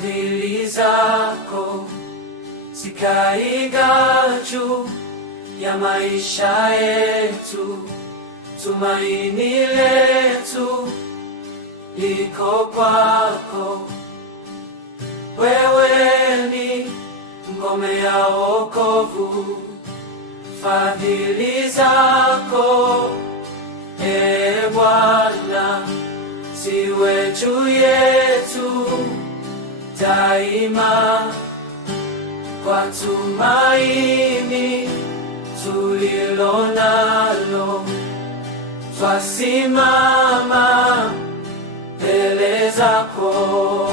Fadhili zako zikaiga juu ya maisha yetu, tumaini letu liko kwako. Wewe ni ngome ya wokovu, fadhili zako Bwana ziwe juu yetu daima, kwa tumaini tulilo nalo twasimama mbele zako.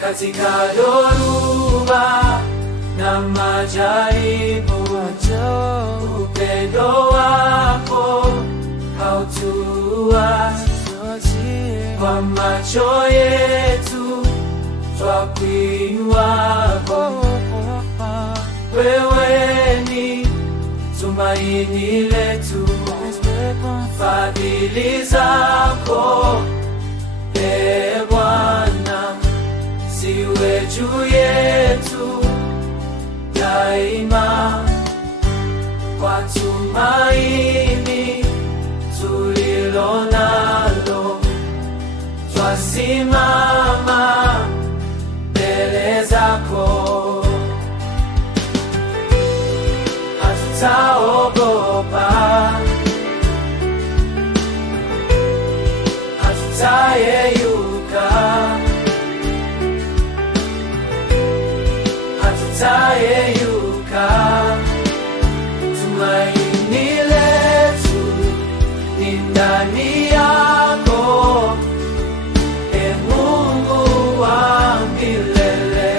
Katika dhoruba na majaribu, upendo wako hautuachi. Kwa macho yetu twakuinua, wewe ni tumaini letu. Fadhili zako Bwana ziwe juu yetu daima, kwa tumaini tulilo nalo twasimama mbele zako. Hatutaogopa, hatutayeyuka, hatutayeyuka. Tumaini letu ni ndani yako, Mungu wa milele.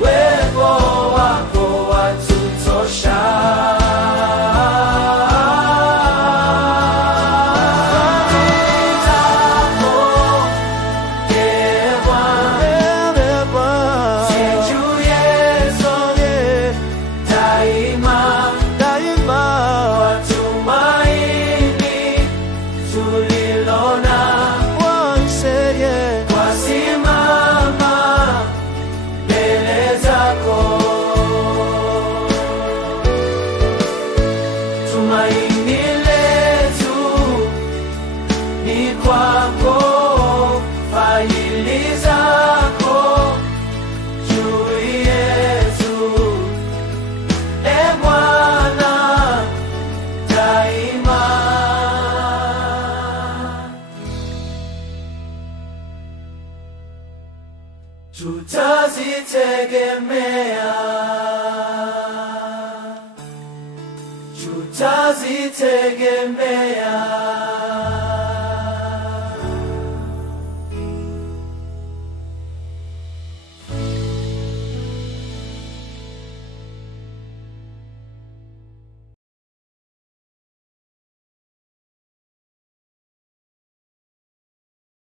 Uwepo wako watutosha. Tumaini letu ni kwako, fadhili zako juu yetu, Bwana daima. Tutazitegemea, tutazitegemea